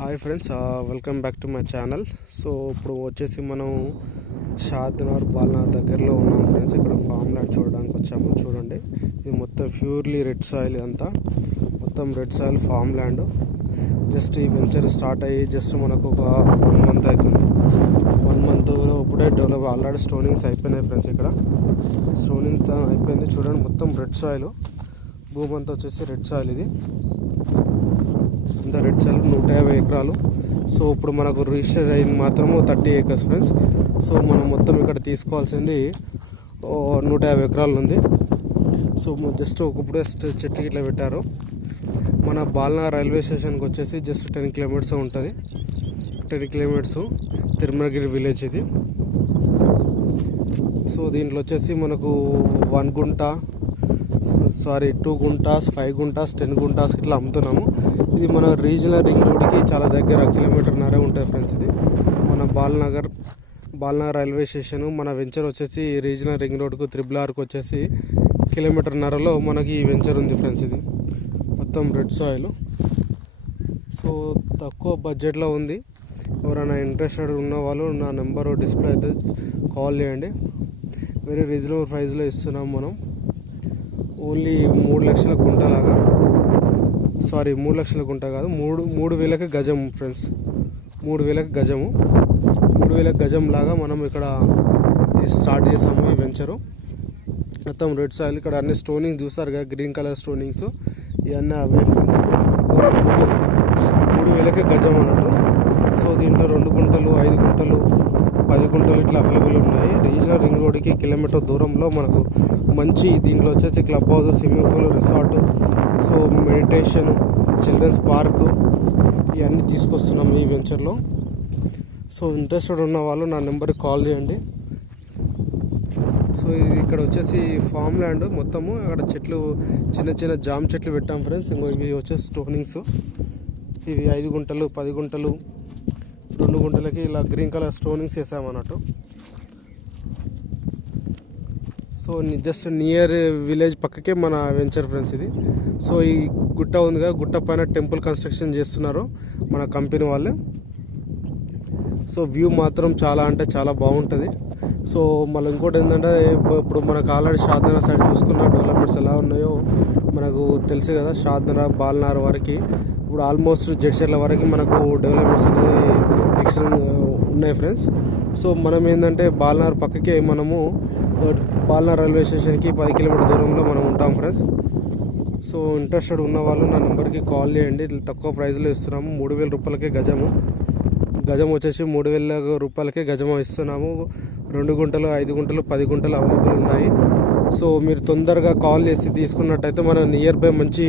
Hi friends welcome back to my channel. So ఇప్పుడు వచ్చేసి మనం షాద్నార్ బాల్నాథ్ దగ్గరలో ఉన్నాం ఫ్రెండ్స్. ఇక్కడ ఫామ్ ల్యాండ్ చూడడానికి వచ్చాము చూడండి. ఇది మొత్తం ప్యూర్లీ రెడ్ సాయిల్ అంతా మొత్తం red soil farm land. Just ఈ వెంచర్ స్టార్ట్ అయ్యి జస్ట్ మనకు ఒక వన్ మంత్ అవుతుంది. వన్ మంత్ ఇప్పుడే డెవలప్ ఆల్రెడీ స్టోనింగ్స్ అయిపోయినాయి ఫ్రెండ్స్ ఇక్కడ. స్టోనింగ్ అయిపోయింది చూడండి. మొత్తం రెడ్ సాయిల్. భూమంతా వచ్చేసి రెడ్ సాయిల్ ఇది. ఇంత రెడ్ సెల్ నూట యాభై ఎకరాలు. సో ఇప్పుడు మనకు రిజిస్టర్ అయింది మాత్రము థర్టీ ఏకర్స్ ఫ్రెండ్స్. సో మనం మొత్తం ఇక్కడ తీసుకోవాల్సింది నూట యాభై ఎకరాలు ఉంది. సో జస్ట్ ఒకప్పుడే చెట్లు ఇట్లా పెట్టారు. మన బాల్నగర్ రైల్వే స్టేషన్కి వచ్చేసి జస్ట్ టెన్ కిలోమీటర్స్ ఉంటుంది. టెన్ కిలోమీటర్స్ తిరుమలగిరి విలేజ్ ఇది. సో దీంట్లో వచ్చేసి మనకు వన్ గుంట sorry two guntas five guntas ten guntas ఇట్లా అమ్ముతున్నాము. ఇది మన రీజనల్ రింగ్ రోడ్కి చాలా దగ్గర కిలోమీటర్న్నర ఉంటుంది ఫ్రెండ్స్ ఇది. మన బాల్నగర్ బాల్నగర్ రైల్వే స్టేషన్ మన వెంచర్ వచ్చేసి రీజనల్ రింగ్ రోడ్కు త్రిబుల్ ఆర్కి వచ్చేసి కిలోమీటర్న్నరలో మనకి ఈ వెంచర్ ఉంది ఫ్రెండ్స్ ఇది. మొత్తం రెడ్ సాయిల్. సో తక్కువ బడ్జెట్లో ఉంది. ఎవరైనా ఇంట్రెస్టెడ్ ఉన్న వాళ్ళు నా నెంబర్ డిస్ప్లే అయితే కాల్ చేయండి. వెరీ రీజనబుల్ ప్రైస్లో ఇస్తున్నాం మనం. ఓన్లీ మూడు లక్షల గుంటలాగా. సారీ మూడు లక్షల గుంట కాదు మూడు మూడు వేలకు గజం ఫ్రెండ్స్ మూడు వేలకు గజము. మూడు వేలకు గజం లాగా మనం ఇక్కడ స్టార్ట్ చేసాము ఈ వెంచరు మొత్తం రెడ్ సాయిల్ ఇక్కడ అన్ని స్టోనింగ్స్ చూస్తారు కదా గ్రీన్ కలర్ స్టోనింగ్స్ ఇవన్నీ అవే ఫ్రెండ్స్ మూడు మూడు వేలకే గజం అన్నట్టు. సో దీంట్లో రెండు గుంటలు ఐదు గుంటలు పది గుంటలు ఇట్లా అవైలబుల్ ఉన్నాయి. రీజనల్ రింగ్ రోడ్కి కిలోమీటర్ దూరంలో మనకు మంచి దీంట్లో వచ్చేసి club house swimming pool resort so meditation children's park ఇవన్నీ తీసుకొస్తున్నాం ఈ వెంచర్లో. సో ఇంట్రెస్టెడ్ ఉన్న వాళ్ళు నా నెంబర్కి కాల్ చేయండి. సో ఇది ఇక్కడ వచ్చేసి ఫామ్ ల్యాండ్ మొత్తము. అక్కడ చెట్లు చిన్న చిన్న జామ్ చెట్లు పెట్టాం ఫ్రెండ్స్. ఇంకో ఇవి వచ్చేసి స్టోనింగ్స్. ఇవి ఐదు గుంటలు పది గుంటలు రెండు గుంటలకి ఇలా గ్రీన్ కలర్ స్టోనింగ్స్ వేసామన్నట్టు సో జస్ట్ నియర్ విలేజ్ పక్కకే మన వెంచర్ ఫ్రెండ్స్ ఇది. సో ఈ గుట్ట ఉంది కదా గుట్ట పైన టెంపుల్ కన్స్ట్రక్షన్ చేస్తున్నారు మన కంపెనీ వాళ్ళే. సో వ్యూ మాత్రం చాలా అంటే చాలా బాగుంటుంది. సో మళ్ళీ ఇంకోటి ఏంటంటే ఇప్పుడు మనకు ఆల్రెడీ షాద్నగర్ సైడ్ చూసుకున్న డెవలప్మెంట్స్ ఎలా ఉన్నాయో మనకు తెలుసు కదా షాద్నగర్ బాల్నార్ వరకు. ఇప్పుడు ఆల్మోస్ట్ జడ్చర్ల వరకు మనకు డెవలప్మెంట్స్ అనేది ఎక్సలెంట్ ఉన్నాయి ఫ్రెండ్స్ సో మనం ఏంటంటే బాల్నార్ పక్కకే మనము బాల్నార్ రైల్వే స్టేషన్కి పది కిలోమీటర్ దూరంలో మనం ఉంటాం ఫ్రెండ్స్ సో ఇంట్రెస్టెడ్ ఉన్న వాళ్ళు నా నెంబర్కి కాల్ చేయండి. తక్కువ ప్రైస్లో ఇస్తున్నాము. మూడు వేల రూపాయలకే గజము. గజం వచ్చేసి మూడు వేల రూపాయలకే గజం ఇస్తున్నాము. రెండు గుంటలు ఐదు గుంటలు పది గుంటలు అవైలబుల్ ఉన్నాయి. సో మీరు తొందరగా కాల్ చేసి తీసుకున్నట్టయితే మనం నియర్ బై మంచి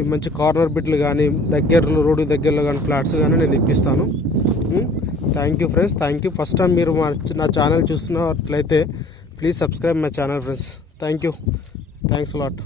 ఈ మంచి కార్నర్ బిట్లు కానీ దగ్గరలో రోడ్డు దగ్గరలో కానీ ఫ్లాట్స్ కానీ నేను ఇప్పిస్తాను. Thank you friends thank you first time మీరు మా నా ఛానల్ చూస్తున్నట్లయితే please subscribe my channel friends thank you thanks lot